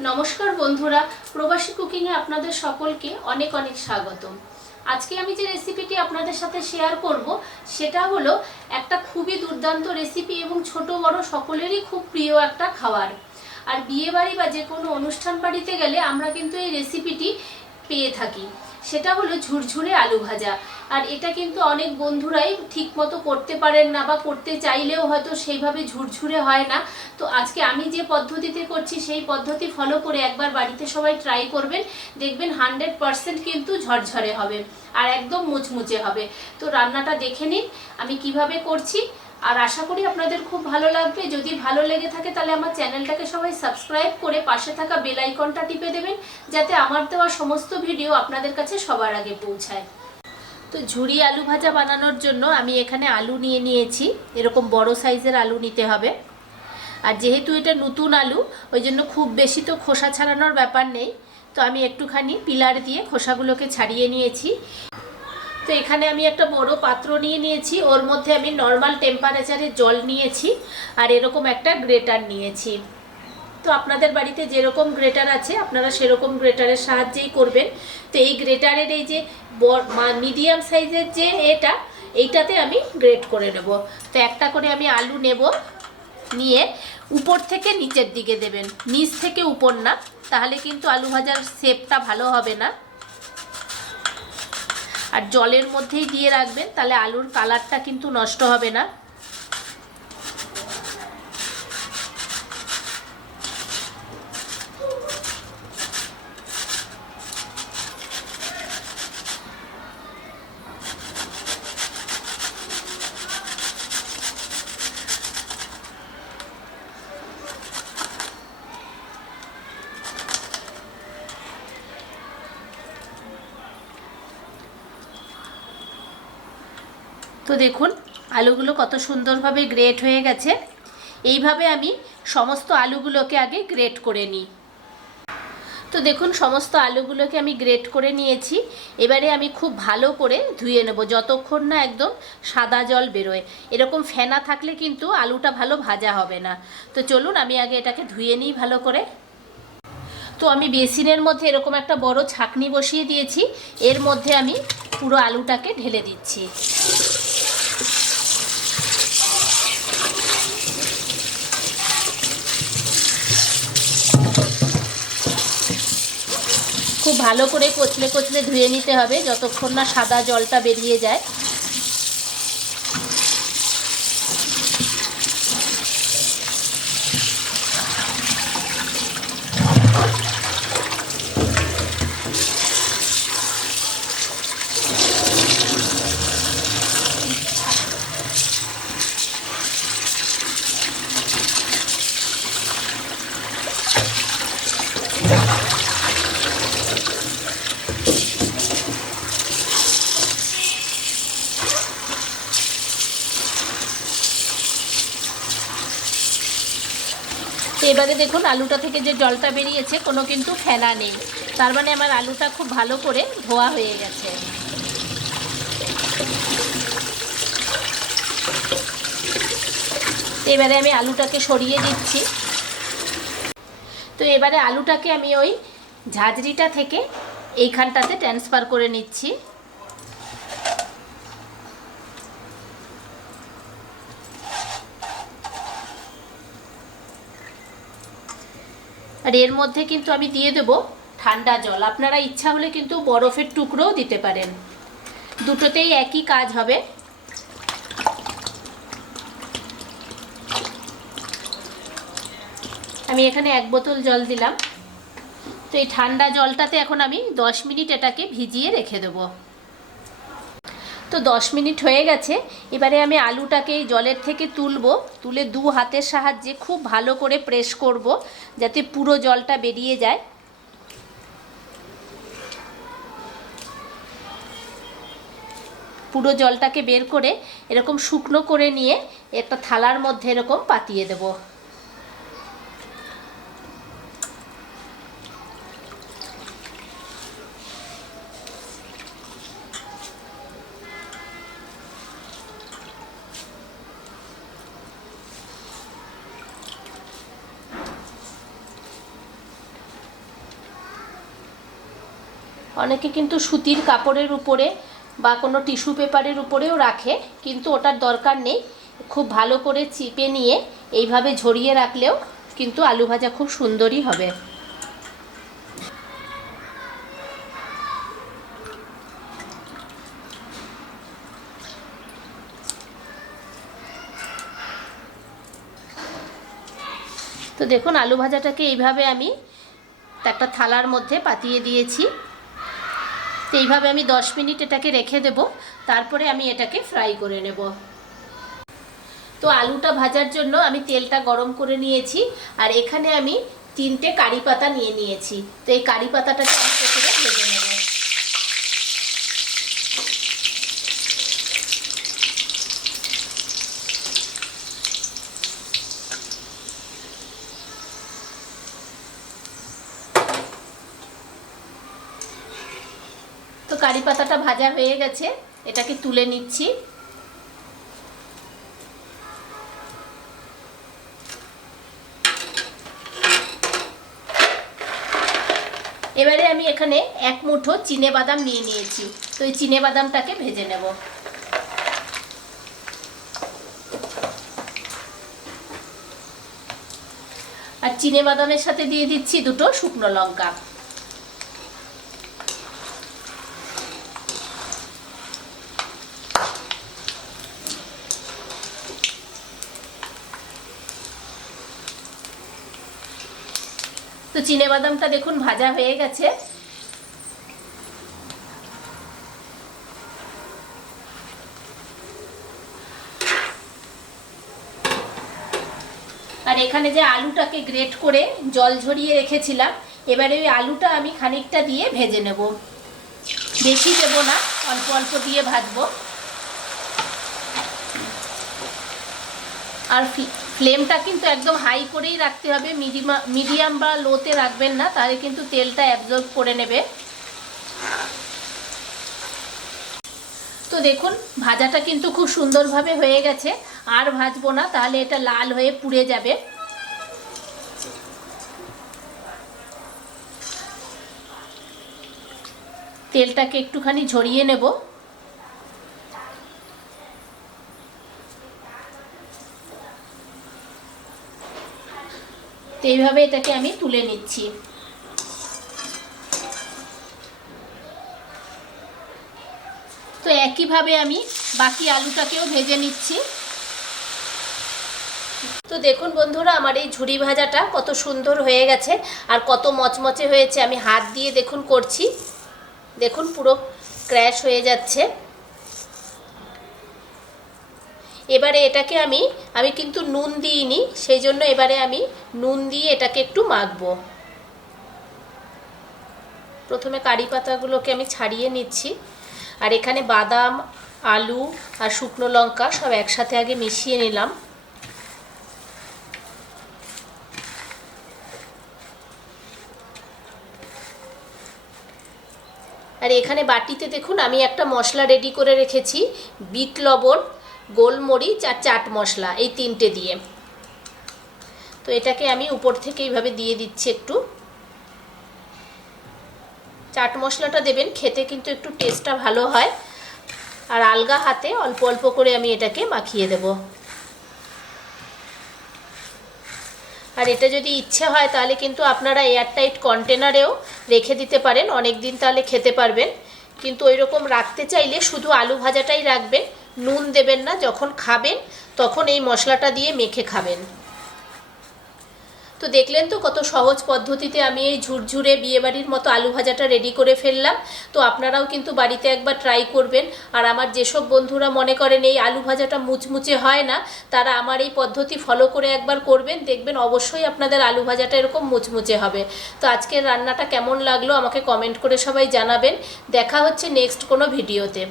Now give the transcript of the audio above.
নমস্কার বন্ধুরা, প্রবাসী কুকিংয়ে আপনাদের সকলকে অনেক অনেক স্বাগতম। আজকে আমি যে রেসিপিটি আপনাদের সাথে শেয়ার করব সেটা হলো একটা খুবই দুর্দান্ত রেসিপি এবং ছোট বড় সকলেরই খুব প্রিয় একটা খাবার। আর বিয়ে বাড়ি বা যে কোনো অনুষ্ঠান বাড়িতে গেলে আমরা কিন্তু এই রেসিপিটি পেয়ে থাকি। সেটা হলো ঝুরঝুরে আলু ভাজা। আর এটা কিন্তু অনেক বন্ধুরাই ঠিকমতো করতে পারেন না বা করতে চাইলেও হয়তো সেইভাবে ঝুরঝুরে হয় না। তো আজকে আমি যে পদ্ধতিতে করছি সেই পদ্ধতি ফলো করে একবার বাড়িতে সবাই ট্রাই করবেন, দেখবেন 100% কিন্তু ঝরঝরে হবে আর একদম মুচমুচে হবে। তো রান্নাটা দেখে নিন আমি কিভাবে করছি, আর আশা করি আপনাদের খুব ভালো লাগবে। যদি ভালো লেগে থাকে তাহলে আমার চ্যানেলটাকে সবাই সাবস্ক্রাইব করে পাশে থাকা বেল আইকনটা টিপে দেবেন, যাতে আমার দেওয়া সমস্ত ভিডিও আপনাদের কাছে সবার আগে পৌঁছায়। তো ঝুরি আলু ভাজা বানানোর জন্য আমি এখানে আলু নিয়ে নিয়েছি, এরকম বড় সাইজের আলু নিতে হবে। আর যেহেতু এটা নতুন আলু, ওই জন্য খুব বেশি তো খোসা ছাড়ানোর ব্যাপার নেই। তো আমি একটুখানি পিলার দিয়ে খোসাগুলোকে ছাড়িয়ে নিয়েছি। তো এখানে আমি একটা বড় পাত্র নিয়ে নিয়েছি, ওর মধ্যে আমি নর্মাল টেম্পারেচারে জল নিয়েছি আর এরকম একটা গ্রেটার নিয়েছি। তো আপনাদের বাড়িতে যেরকম গ্রেটার আছে আপনারা সেরকম গ্রেটারের সাহায্যেই করবেন। তো এই গ্রেটারের এই যে মিডিয়াম সাইজের যে এইটাতে আমি গ্রেট করে নেব। তো একটা করে আমি আলু নেব, নিয়ে উপর থেকে নিচের দিকে দেবেন, নিচ থেকে উপর না, তাহলে কিন্তু আলু ভাজার শেপটা ভালো হবে না। আর জলের মধ্যেই দিয়ে রাখবেন, তাহলে আলুর কালারটা কিন্তু নষ্ট হবে না। তো দেখুন আলুগুলো কত সুন্দরভাবে গ্রেট হয়ে গেছে। এইভাবে আমি সমস্ত আলুগুলোকে আগে গ্রেট করে নিই। তো দেখুন সমস্ত আলুগুলোকে আমি গ্রেট করে নিয়েছি। এবারে আমি খুব ভালো করে ধুয়ে নেব, যতক্ষণ না একদম সাদা জল বেরোয়। এরকম ফেনা থাকলে কিন্তু আলুটা ভালো ভাজা হবে না। তো চলুন আমি আগে এটাকে ধুয়ে নিই ভালো করে। তো আমি বেসিনের মধ্যে এরকম একটা বড় ছাঁকনি বসিয়ে দিয়েছি, এর মধ্যে আমি পুরো আলুটাকে ঢেলে দিচ্ছি। খুব ভালো করে কচলে কচলে ধুয়ে নিতে হবে যতক্ষণ না সাদা জলটা বেরিয়ে যায়। তো এবারে দেখুন আলুটা থেকে যে জলটা বেরিয়েছে কোনো কিন্তু ফেনা নেই, তার মানে আমার আলুটা খুব ভালো করে ধোয়া হয়ে গেছে। এবারে আমি আলুটাকে সরিয়ে দিচ্ছি। তো এবারে আলুটাকে আমি ওই ঝাঁঝরিটা থেকে এইখানটাতে ট্রান্সফার করে নিচ্ছি। আর এর মধ্যে কিন্তু আমি দিয়ে দেব ঠান্ডা জল। আপনারা ইচ্ছা হলে কিন্তু বরফের টুকরোও দিতে পারেন, দুটোতেই একই কাজ হবে। আমি এখানে 1 বোতল জল দিলাম। তো এই ঠান্ডা জলটাতে এখন আমি 10 মিনিট এটাকে ভিজিয়ে রেখে দেবো। তো 10 মিনিট হয়ে গেছে। এবারে আমি আলুটাকে এই জলের থেকে তুলে 2 হাতের সাহায্যে খুব ভালো করে প্রেস করব, যাতে পুরো জলটা বেরিয়ে যায়। পুরো জলটাকে বের করে এরকম শুকনো করে নিয়ে একটা থালার মধ্যে এরকম পাতিয়ে দেব। অনেকে কিন্তু সুতির কাপড়ের উপরে বা কোনো টিস্যু পেপারের উপরেও রাখে, কিন্তু ওটার দরকার নেই। খুব ভালো করে চিপে নিয়ে এইভাবে ঝরিয়ে রাখলেও কিন্তু আলু ভাজা খুব সুন্দরই হবে। তো দেখুন আলু ভাজাটাকে এইভাবে আমি একটা থালার মধ্যে পাতিয়ে দিয়েছি। তো এইভাবে আমি 10 মিনিট এটাকে রেখে দেব, তারপরে আমি এটাকে ফ্রাই করে নেব। তো আলুটা ভাজার জন্য আমি তেলটা গরম করে নিয়েছি, আর এখানে আমি 3টে কারি পাতা নিয়ে নিয়েছি। তো এই কারি পাতাটাকে আমি প্রথমে ভেজে নেব। তো কারি পাতাটা ভাজা হয়ে গেছে, এটাকে তুলে নিচ্ছি। এবারে আমি এখানে 1 মুঠো চিনেবাদাম নিয়ে নিয়েছি। তো এই চিনেবাদামটাকে ভেজে নেব। আর চিনেবাদামের সাথে দিয়ে দিচ্ছি 2টো শুকনো লঙ্কা। তো চিনেবাদামটা দেখুন ভাজা হয়ে গেছে। আর এখানে যে আলুটাকে গ্রেট করে জল ঝরিয়ে রেখেছিলাম, এবারে ওই আলুটা আমি খানিকটা দিয়ে ভেজে নেব। বেশি দেব না, অল্প অল্প দিয়ে ভাজবো। আর ফ্লেমটা কিন্তু একদম হাই করেই রাখতে হবে, মিডিয়াম বা লোতে রাখবেন না, তাহলে কিন্তু তেলটা অ্যাবজর্ব করে নেবে। তো দেখুন ভাজাটা কিন্তু খুব সুন্দরভাবে হয়ে গেছে। আর ভাজবো না, তাহলে এটা লাল হয়ে পুড়ে যাবে। তেলটাকে একটুখানি ঝরিয়ে নেব। তো এইভাবে এটাকে আমি তুলে নিচ্ছি। তো একইভাবে আমি বাকি আলুটাকেও ভেজে নিচ্ছি। তো দেখুন বন্ধুরা, আমার এই ঝুরি ভাজাটা কত সুন্দর হয়ে গেছে আর কত মচমচে হয়েছে। আমি হাত দিয়ে দেখুন করছি, দেখুন পুরো ক্র্যাশ হয়ে যাচ্ছে। এবারে এটাকে আমি কিন্তু নুন দিইনি, সেই জন্য এবারে আমি নুন দিয়ে এটাকে একটু মাখবো। প্রথমে কারি পাতাগুলোকে আমি ছাড়িয়ে নিচ্ছি, আর এখানে বাদাম, আলু আর শুকনো লঙ্কা সব একসাথে আগে মিশিয়ে নিলাম। আর এখানে বাটিতে দেখুন আমি একটা মশলা রেডি করে রেখেছি, বিট লবণ, গোলমরিচ আর চাট মশলা, এই 3টে দিয়ে। তো এটাকে আমি উপর থেকে এইভাবে দিয়ে দিচ্ছি একটু। চাট মশলাটা দেবেন, খেতে কিন্তু একটু টেস্টটা ভালো হয়। আর আলগা হাতে অল্প অল্প করে আমি এটাকে মাখিয়ে দেব। আর এটা যদি ইচ্ছে হয় তাহলে কিন্তু আপনারা এয়ারটাইট কন্টেনারেও রেখে দিতে পারেন, অনেক দিন তাহলে খেতে পারবেন। কিন্তু ওই রকম রাখতে চাইলে শুধু আলু ভাজাটাই রাখবেন, নুন দেবেন না। যখন খাবেন তখন এই মশলাটা দিয়ে মেখে খাবেন। তো দেখলেন তো কত সহজ পদ্ধতিতে আমি এই ঝুরঝুরে বিয়েবাড়ির মতো আলু ভাজাটা রেডি করে ফেললাম। তো আপনারাও কিন্তু বাড়িতে একবার ট্রাই করবেন। আর আমার যেসব বন্ধুরা মনে করেন এই আলু ভাজাটা মুচমুচে হয় না, তারা আমার এই পদ্ধতি ফলো করে একবার করবেন, দেখবেন অবশ্যই আপনাদের আলু ভাজাটা এরকম মুচমুচে হবে। তো আজকের রান্নাটা কেমন লাগলো আমাকে কমেন্ট করে সবাই জানাবেন। দেখা হচ্ছে নেক্সট কোনো ভিডিওতে।